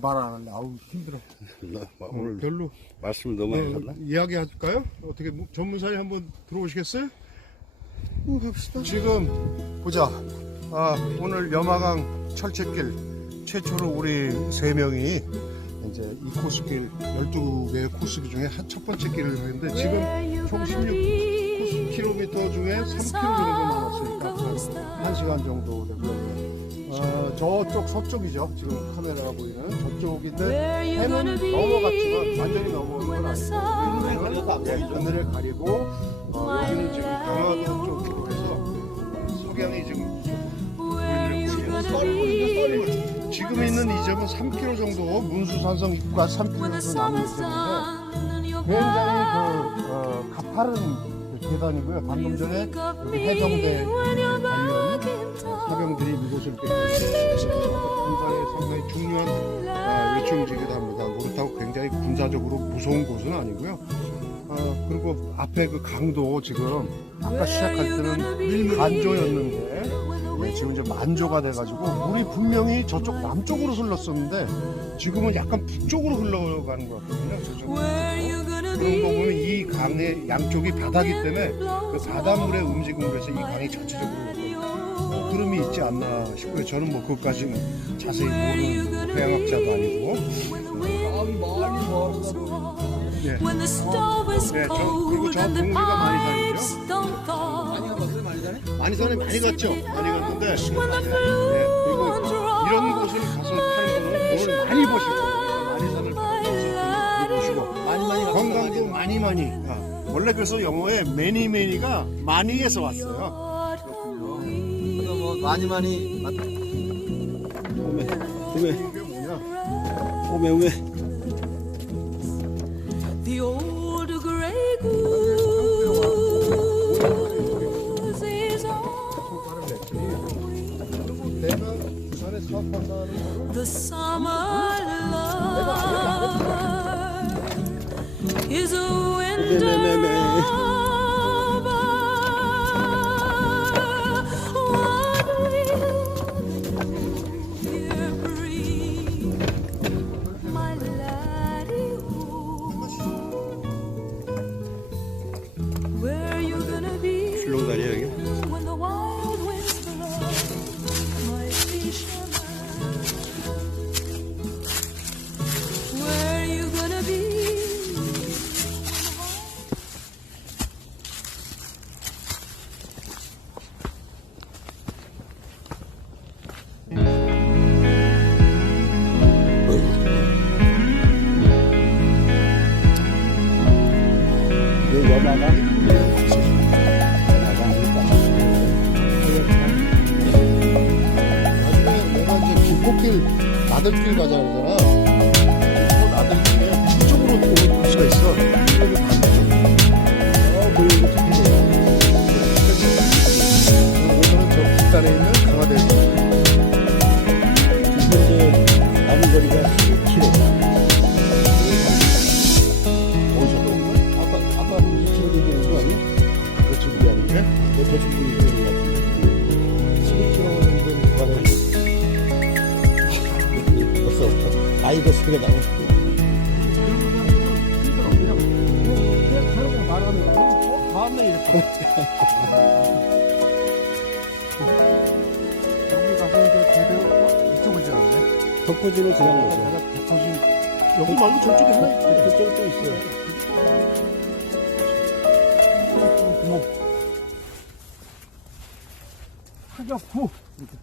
말 안 할래. 아우 힘들어. 나 오늘 별로. 말씀을 너무 많이 하셨나? 어, 이야기 할까요? 어떻게 뭐, 전문사에 한번 들어오시겠어요? 어, 갑시다. 지금 보자. 아, 오늘 염화강 철책길 최초로 우리 세 명이 이제 이 코스길 12개의 코스길 중에 한 첫 번째 길을 가는데 지금 총 16km 중에 3km 정도 남았으니까 한 1시간 정도 되고요. 어, 저쪽 서쪽이죠. 지금 카메라가 보이는 저쪽인데 해는 넘어갔지만 완전히 넘어온 건 아니고 네, 하늘을 가리고 어, 여기는 지금 강화도 쪽으로 해서 석양이 지금 보이는 지금 있는 이 점은 3km 정도 문수산성 입구가 3km 정도 남은 지점인데 굉장히 그 어, 가파른 그 계단이고요. 방금 전에 여기 해병대 관련 사병들이 이곳을 이렇게 군사에 상당히 중요한 아, 요청지기도 합니다. 그렇다고 굉장히 군사적으로 무서운 곳은 아니고요. 어, 그리고 앞에 그 강도 지금 아까 시작할 때는 간조였는데 네, 지금 이제 만조가 돼가지고 물이 분명히 저쪽 남쪽으로 흘렀었는데 지금은 약간 북쪽으로 흘러가는 것 같거든요. 저쪽으로. 그런 거 보면 이 강의 양쪽이 바다기 때문에 그 바닷물의 움직임으로 해서 이 강이 전체적으로 뭐 흐름이 있지 않나 싶고요. 저는 뭐 그것까지는 자세히 모르는 해양학자도 아니고. 예. 네, 저, 그리고 저 동네가 많이 살죠. 많이 산에 많이 갔죠. 많이 갔는데 네, 그리고 이런 곳을 가서 타는 거는 오늘 많이 보시고 많이 산을 보시고 많이 많이 건강도 많이 많이. 아, 원래 그래서 영어에 매니 매니가 많이에서 왔어요. 그래서 뭐 많이 많이 맛- 오메, 오메? 오메, 오메. The summer love is a winter lover. Will 나중에 내가 이제 김포길 나들길 가자 그러잖아. 내 대충 얘기하는 거 같은데. 11km는 가는 벌써. 아이고 소리가 나고. 이렇게. 여기 가서 이제 이쪽을 지났네. 덕포지는 지난 거죠. 백퍼지 여기 말고 저쪽에 하나 있대. 그쪽 또 있어요. 구멍. 하얗고. 이렇게.